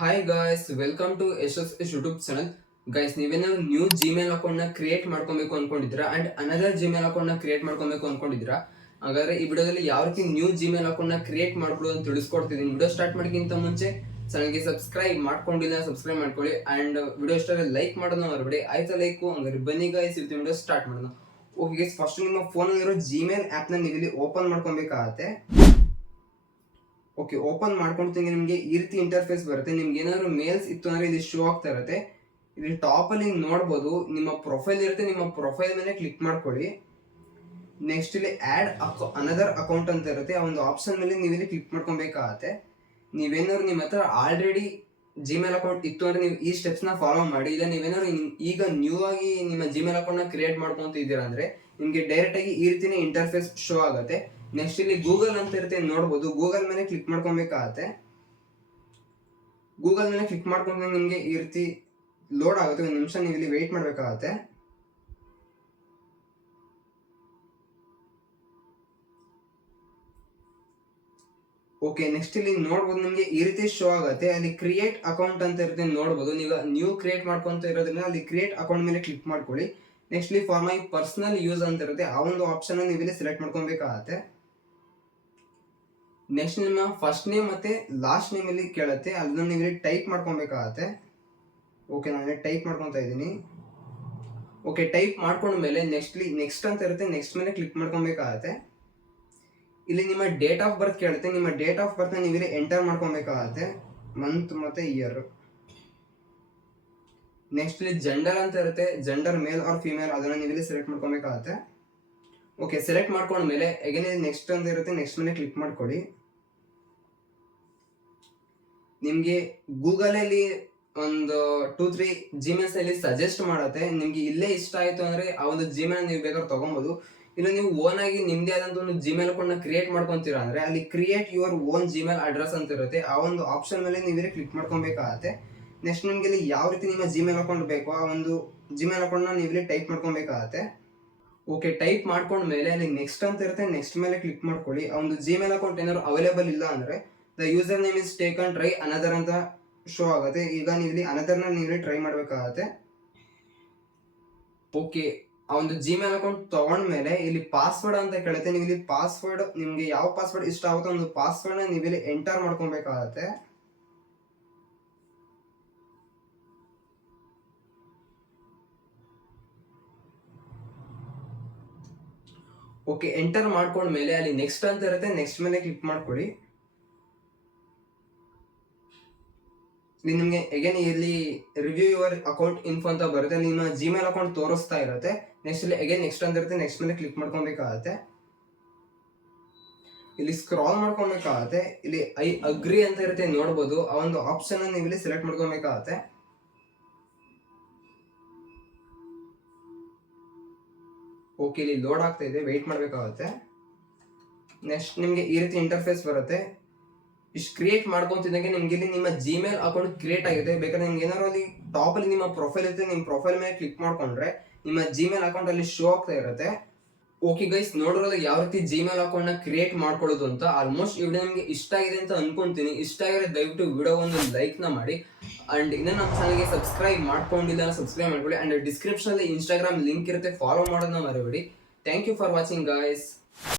Hi guys, welcome to S YouTube channel. Guys, ನೀವೇನಾದ್ರು new Gmail account ನ create ಮಾಡ್ಕೊಬೇಕು ಅನ್ಕೊಂಡಿದ್ರಾ ಅಂಡ್ ಅನದರ್ ಜಿಮೇಲ್ ಅಕೌಂಟ್ ನ create ಮಾಡ್ಕೊಬೇಕು ಅನ್ಕೊಂಡಿದ್ರಾ? ಹಾಗಾದ್ರೆ ಈ ವಿಡಿಯೋದಲ್ಲಿ ಯಾವ ರೀತಿ ನ್ಯೂ ಜಿಮೇಲ್ ಅಕೌಂಟ್ ನ ಕ್ರಿಯೇಟ್ ಮಾಡ್ಕೊಳ್ಳೋದು ಅಂತ ತಿಳಿಸ್ಕೊಡ್ತಿದ್ದೀನಿ. ವಿಡಿಯೋ ಸ್ಟಾರ್ಟ್ ಮಾಡೋಕ್ಕಿಂತ ಮುಂಚೆ ಚಾನಲ್ಗೆ ಸಬ್ಸ್ಕ್ರೈಬ್ ಮಾಡ್ಕೊಂಡಿಲ್ಲ, ಸಬ್ಸ್ಕ್ರೈಬ್ ಮಾಡ್ಕೊಳ್ಳಿ ಅಂಡ್ ವಿಡಿಯೋ ಇಷ್ಟ ಲೈಕ್ ಮಾಡೋಣ ಮರಬೇಡಿ. ಆಯ್ತಾ ಲೈಕ್? ಹಂಗಾರೆ ಬನ್ನಿ ಗೈಸ್, ಇವತ್ತು ವಿಡಿಯೋ ಸ್ಟಾರ್ಟ್ ಮಾಡೋಣ. ಓಕೆ ಗೈಸ್, ಫಸ್ಟ್ ನಿಮ್ಮ ಫೋನ್ ಅಲ್ಲಿರೋ ಜಿಮೇಲ್ ಆಪ್ ನ ನೀವು ಇಲ್ಲಿ ಓಪನ್ ಮಾಡ್ಕೊಬೇಕಾಗತ್ತೆ. ಓಕೆ, ಓಪನ್ ಮಾಡ್ಕೊಂತೀನಿ. ನಿಮಗೆ ಈ ರೀತಿ ಇಂಟರ್ಫೇಸ್ ಬರುತ್ತೆ. ನಿಮ್ಗೆ ಏನಾದ್ರು ಮೇಲ್ಸ್ ಇತ್ತು ಅಂದ್ರೆ ಇಲ್ಲಿ ಶೋ ಆಗ್ತಾ ಇರುತ್ತೆ. ಇಲ್ಲಿ ಟಾಪ್ ಅಲ್ಲಿ ನೋಡ್ಬೋದು, ನಿಮ್ಮ ಪ್ರೊಫೈಲ್ ಇರುತ್ತೆ. ನಿಮ್ಮ ಪ್ರೊಫೈಲ್ ಮೇಲೆ ಕ್ಲಿಕ್ ಮಾಡ್ಕೊಳ್ಳಿ. ನೆಕ್ಸ್ಟ್ ಇಲ್ಲಿ ಆಡ್ ಅನದರ್ ಅಕೌಂಟ್ ಅಂತ ಇರುತ್ತೆ. ಆ ಒಂದು ಆಪ್ಷನ್ ಮೇಲೆ ನೀವು ಇಲ್ಲಿ ಕ್ಲಿಕ್ ಮಾಡ್ಕೊಬೇಕಾಗತ್ತೆ. ನೀವೇನಾದ್ರು ನಿಮ್ಮ ಹತ್ರ ಆಲ್ರೆಡಿ ಜಿಮೇಲ್ ಅಕೌಂಟ್ ಇತ್ತು ಅಂದ್ರೆ ನೀವು ಈ ಸ್ಟೆಪ್ಸ್ ನ ಫಾಲೋ ಮಾಡಿ. ಇಲ್ಲ ನೀವೇನಾದ್ರು ಈಗ ನ್ಯೂ ಆಗಿ ನಿಮ್ಮ ಜಿಮೇಲ್ ಅಕೌಂಟ್ ನ ಕ್ರಿಯೇಟ್ ಮಾಡ್ಕೊಂತ ಇದ್ದೀರಾ ಅಂದ್ರೆ ನಿಮ್ಗೆ ಡೈರೆಕ್ಟ್ ಆಗಿ ಈ ರೀತಿನೇ ಇಂಟರ್ಫೇಸ್ ಶೋ ಆಗುತ್ತೆ. ನೆಕ್ಸ್ಟ್ ಇಲ್ಲಿ ಗೂಗಲ್ ಅಂತ ಇರುತ್ತೆ, ನೋಡ್ಬೋದು. ಗೂಗಲ್ ಮೇಲೆ ಕ್ಲಿಕ್ ಮಾಡ್ಕೊಬೇಕಾಗತ್ತೆ. ಗೂಗಲ್ ಮೇಲೆ ಕ್ಲಿಕ್ ಮಾಡ್ಕೊಂಡ್ರೆ ನಿಮ್ಗೆ ಈ ರೀತಿ ಲೋಡ್ ಆಗುತ್ತೆ. ಒಂದು ನಿಮಿಷ ನೀವು ಇಲ್ಲಿ ವೇಟ್ ಮಾಡ್ಬೇಕಾಗತ್ತೆ. ಓಕೆ, ನೆಕ್ಸ್ಟ್ ಇಲ್ಲಿ ನೋಡ್ಬೋದು, ನಿಮ್ಗೆ ಈ ರೀತಿ ಶೋ ಆಗುತ್ತೆ. ಅಲ್ಲಿ ಕ್ರಿಯೇಟ್ ಅಕೌಂಟ್ ಅಂತ ಇರುತ್ತೆ, ನೋಡ್ಬೋದು. ನೀವು ನ್ಯೂ ಕ್ರಿಯೇಟ್ ಮಾಡ್ಕೊಂತ ಇರೋದ್ರಿಂದ ಅಲ್ಲಿ ಕ್ರಿಯೇಟ್ ಅಕೌಂಟ್ ಮೇಲೆ ಕ್ಲಿಕ್ ಮಾಡ್ಕೊಳ್ಳಿ. ನೆಕ್ಸ್ಟ್ ಇಲ್ಲಿ ಫಾರ್ ಮೈ ಪರ್ಸನಲ್ ಯೂಸ್ ಅಂತ ಇರುತ್ತೆ. ಆ ಒಂದು ಆಪ್ಷನ್ ನೀವು ಇಲ್ಲಿ ಸೆಲೆಕ್ಟ್ ಮಾಡ್ಕೊಬೇಕಾಗತ್ತೆ. ನೆಕ್ಸ್ಟ್ ನಿಮ್ಮ ಫಸ್ಟ್ ನೇಮ್ ಮತ್ತೆ ಲಾಸ್ಟ್ ನೇಮ್ ಇಲ್ಲಿ ಕೇಳುತ್ತೆ, ಅದನ್ನ ನೀವು ಇಲ್ಲಿ ಟೈಪ್ ಮಾಡ್ಕೊಬೇಕಾಗತ್ತೆ. ಓಕೆ, ನಾನು ಟೈಪ್ ಮಾಡ್ಕೊತಾ ಇದ್ದೀನಿ. ಓಕೆ, ಟೈಪ್ ಮಾಡ್ಕೊಂಡ್ಮೇಲೆ ನೆಕ್ಸ್ಟ್ ಅಂತ ಇರುತ್ತೆ, ನೆಕ್ಸ್ಟ್ ಮೇಲೆ ಕ್ಲಿಕ್ ಮಾಡ್ಕೊಬೇಕಾಗತ್ತೆ. ಇಲ್ಲಿ ನಿಮ್ಮ ಡೇಟ್ ಆಫ್ ಬರ್ತ್ ಕೇಳುತ್ತೆ. ನಿಮ್ಮ ಡೇಟ್ ಆಫ್ ಬರ್ತ್ ನೀವು ಇಲ್ಲಿ ಎಂಟರ್ ಮಾಡ್ಕೊಬೇಕಾಗತ್ತೆ, ಮಂತ್ ಮತ್ತೆ ಇಯರ್. ನೆಕ್ಸ್ಟ್ ಇಲ್ಲಿ ಜೆಂಡರ್ ಅಂತ ಇರುತ್ತೆ, ಜೆಂಡರ್ ಮೇಲ್ ಆರ್ ಫಿಮೇಲ್, ಅದನ್ನ ನೀವು ಇಲ್ಲಿ ಸೆಲೆಕ್ಟ್ ಮಾಡ್ಕೊಬೇಕಾಗತ್ತೆ. ಓಕೆ, ಸೆಲೆಕ್ಟ್ ಮಾಡ್ಕೊಂಡ್ಮೇಲೆ ಅಗೇನ್ ನೆಕ್ಸ್ಟ್ ಅಂತ ಇರುತ್ತೆ, ನೆಕ್ಸ್ಟ್ ಮೇಲೆ ಕ್ಲಿಕ್ ಮಾಡ್ಕೊಳ್ಳಿ. ನಿಮ್ಗೆ ಗೂಗಲ್ ಅಲ್ಲಿ ಒಂದು 2-3 ಜಿಮೇಲ್ಸ್ ಅಲ್ಲಿ ಸಜೆಸ್ಟ್ ಮಾಡುತ್ತೆ. ನಿಮ್ಗೆ ಇಲ್ಲೇ ಇಷ್ಟ ಆಯ್ತು ಅಂದ್ರೆ ಆ ಒಂದು ಜಿಮೇಲ್ ನೀವು ಬೇಕಾದ್ರೆ ತಗೊಬಹುದು. ಇಲ್ಲ ನೀವು ಓನ್ ಆಗಿ ನಿಮ್ದೇ ಆದಂತ ಒಂದು ಜಿಮೇಲ್ ಅಕೌಂಟ್ ನ ಕ್ರಿಯೇಟ್ ಮಾಡ್ಕೊಂತೀರಾ ಅಂದ್ರೆ ಅಲ್ಲಿ create your own Gmail address ಅಂತ ಇರುತ್ತೆ. ಆ ಒಂದು ಆಪ್ಷನ್ ಮೇಲೆ ನೀವು ಇಲ್ಲಿ ಕ್ಲಿಕ್ ಮಾಡ್ಕೊಬೇಕಾಗತ್ತೆ. ನೆಕ್ಸ್ಟ್ ನಿಮ್ಗೆ ಇಲ್ಲಿ ಯಾವ ರೀತಿ ನಿಮ್ಮ ಜಿಮೇಲ್ ಅಕೌಂಟ್ ಬೇಕೋ ಆ ಒಂದು ಜಿಮೇಲ್ ಅಕೌಂಟ್ ನ ನೀವು ಇಲ್ಲಿ ಟೈಪ್ ಮಾಡ್ಕೊಬೇಕಾಗತ್ತೆ. ಓಕೆ, ಟೈಪ್ ಮಾಡ್ಕೊಂಡ್ಮೇಲೆ ಅಲ್ಲಿ ನೆಕ್ಸ್ಟ್ ಅಂತ ಇರುತ್ತೆ, ನೆಕ್ಸ್ಟ್ ಮೇಲೆ ಕ್ಲಿಕ್ ಮಾಡ್ಕೊಳ್ಳಿ. ಆ ಒಂದು ಜಿಮೇಲ್ ಅಕೌಂಟ್ ಏನಾದ್ರು ಅವೈಲೇಬಲ್ ಇಲ್ಲ ಅಂದ್ರೆ the user name is taken try another ಅಂತ ಶೋ ಆಗುತ್ತೆ. ಈಗ ನೀವು ಇಲ್ಲಿ ಅನದರ್ನ ನೀವು ಇಲ್ಲಿ ಟ್ರೈ ಮಾಡಬೇಕಾಗತ್ತೆ. ಓಕೆ, ಆ ಒಂದು ಜಿಮೇಲ್ ಅಕೌಂಟ್ ತಗೊಂಡ್ಮೇಲೆ ಇಲ್ಲಿ ಪಾಸ್ವರ್ಡ್ ಅಂತ ಕೇಳುತ್ತೆ. ನೀವು ಇಲ್ಲಿ ಪಾಸ್ವರ್ಡ್, ನಿಮ್ಗೆ ಯಾವ ಪಾಸ್ವರ್ಡ್ ಇಷ್ಟ ಆಗುತ್ತೋ ಒಂದು ಪಾಸ್ವರ್ಡ್ ನ ನೀವು ಇಲ್ಲಿ ಎಂಟರ್ ಮಾಡ್ಕೊಬೇಕಾಗತ್ತೆ. ಓಕೆ, ಎಂಟರ್ ಮಾಡ್ಕೊಂಡ್ಮೇಲೆ ಅಲ್ಲಿ ನೆಕ್ಸ್ಟ್ ಅಂತ ಇರುತ್ತೆ, ನೆಕ್ಸ್ಟ್ ಮೇಲೆ ಕ್ಲಿಕ್ ಮಾಡ್ಕೊಳ್ಳಿ. ನಿಮ್ಗೆ ಅಗೇನ್ ಇಲ್ಲಿ ರಿವ್ಯೂ ಯುವರ್ ಅಕೌಂಟ್ ಇನ್ಫೋ ಅಂತ ಬರುತ್ತೆ. ನಿಮ್ಮ ಜಿಮೇಲ್ ಅಕೌಂಟ್ ತೋರಿಸ್ತಾ ಇರುತ್ತೆ. ನೆಕ್ಸ್ಟ್ ಇಲ್ಲಿ ಅಗೇನ್ ನೆಕ್ಸ್ಟ್ ಅಂತ ಇರುತ್ತೆ, ನೆಕ್ಸ್ಟ್ ಮೇಲೆ ಕ್ಲಿಕ್ ಮಾಡ್ಕೊಬೇಕಾಗತ್ತೆ. ಇಲ್ಲಿ ಸ್ಕ್ರಾಲ್ ಮಾಡ್ಕೊಬೇಕಾಗತ್ತೆ. ಇಲ್ಲಿ ಐ ಅಗ್ರಿ ಅಂತ ಇರುತ್ತೆ, ನೋಡ್ಬೋದು. ಆ ಒಂದು ಆಪ್ಷನ್ ನೀವು ಇಲ್ಲಿ ಸೆಲೆಕ್ಟ್ ಮಾಡ್ಕೊಬೇಕಾಗತ್ತೆ. ಓಕೆ, ಇಲ್ಲಿ ಲೋಡ್ ಆಗ್ತಾ ಇದೆ, ವೆಯ್ಟ್ ಮಾಡ್ಬೇಕಾಗತ್ತೆ. ನೆಕ್ಸ್ಟ್ ನಿಮ್ಗೆ ಈ ರೀತಿ ಇಂಟರ್ಫೇಸ್ ಬರುತ್ತೆ. ಇಷ್ಟು ಕ್ರಿಯೇಟ್ ಮಾಡ್ಕೊಂತಿದ್ದಂಗೆ ನಿಮ್ಗೆ ಇಲ್ಲಿ ನಿಮ್ಮ ಜಿಮೇಲ್ ಅಕೌಂಟ್ ಕ್ರಿಯೇಟ್ ಆಗಿದೆ. ಬೇಕಾದ್ರೆ ನಿಮ್ಗೆ ಏನಾದ್ರು ಅಲ್ಲಿ ಟಾಪ್ ಅಲ್ಲಿ ನಿಮ್ಮ ಪ್ರೊಫೈಲ್ ಇರುತ್ತೆ, ನಿಮ್ಮ ಪ್ರೊಫೈಲ್ ಮೇಲೆ ಕ್ಲಿಕ್ ಮಾಡ್ಕೊಂಡ್ರೆ ನಿಮ್ಮ ಜಿಮೇಲ್ ಅಕೌಂಟ್ ಅಲ್ಲಿ ಶೋ ಆಗ್ತಾ ಇರುತ್ತೆ. ಓಕೆ ಗೈಸ್, ನೋಡಿರೋದು ಯಾವ ರೀತಿ ಜಿಮೇಲ್ ಅಕೌಂಟ್ ನ ಕ್ರಿಯೇಟ್ ಮಾಡ್ಕೊಳ್ಳೋದು ಅಂತ. ಆಲ್ಮೋಸ್ಟ್ ಈ ವಿಡಿಯೋ ನಿಮಗೆ ಇಷ್ಟ ಆಗಿದೆ ಅಂತ ಅನ್ಕೊಂತೀನಿ. ಇಷ್ಟ ಆಗಿದ್ರೆ ದಯವಿಟ್ಟು ವಿಡಿಯೋ ಒಂದು ಲೈಕ್ ನ ಮಾಡಿ ಅಂಡ್ ಇನ್ನೂ ನಮ್ಮ ಚಾನಲ್ಗೆ ಸಬ್ಸ್ಕ್ರೈಬ್ ಮಾಡ್ಕೊಂಡಿಲ್ಲ, ಸಬ್ಸ್ಕ್ರೈಬ್ ಮಾಡ್ಕೊಳ್ಳಿ. ಅಂಡ್ ಡಿಸ್ಕ್ರಿಪ್ಷನ್ ಅಲ್ಲಿ ಇನ್ಸ್ಟಾಗ್ರಾಮ್ ಲಿಂಕ್ ಇರುತ್ತೆ, ಫಾಲೋ ಮಾಡೋದನ್ನ ಮರಿಬೇಡಿ. Thank you for watching guys.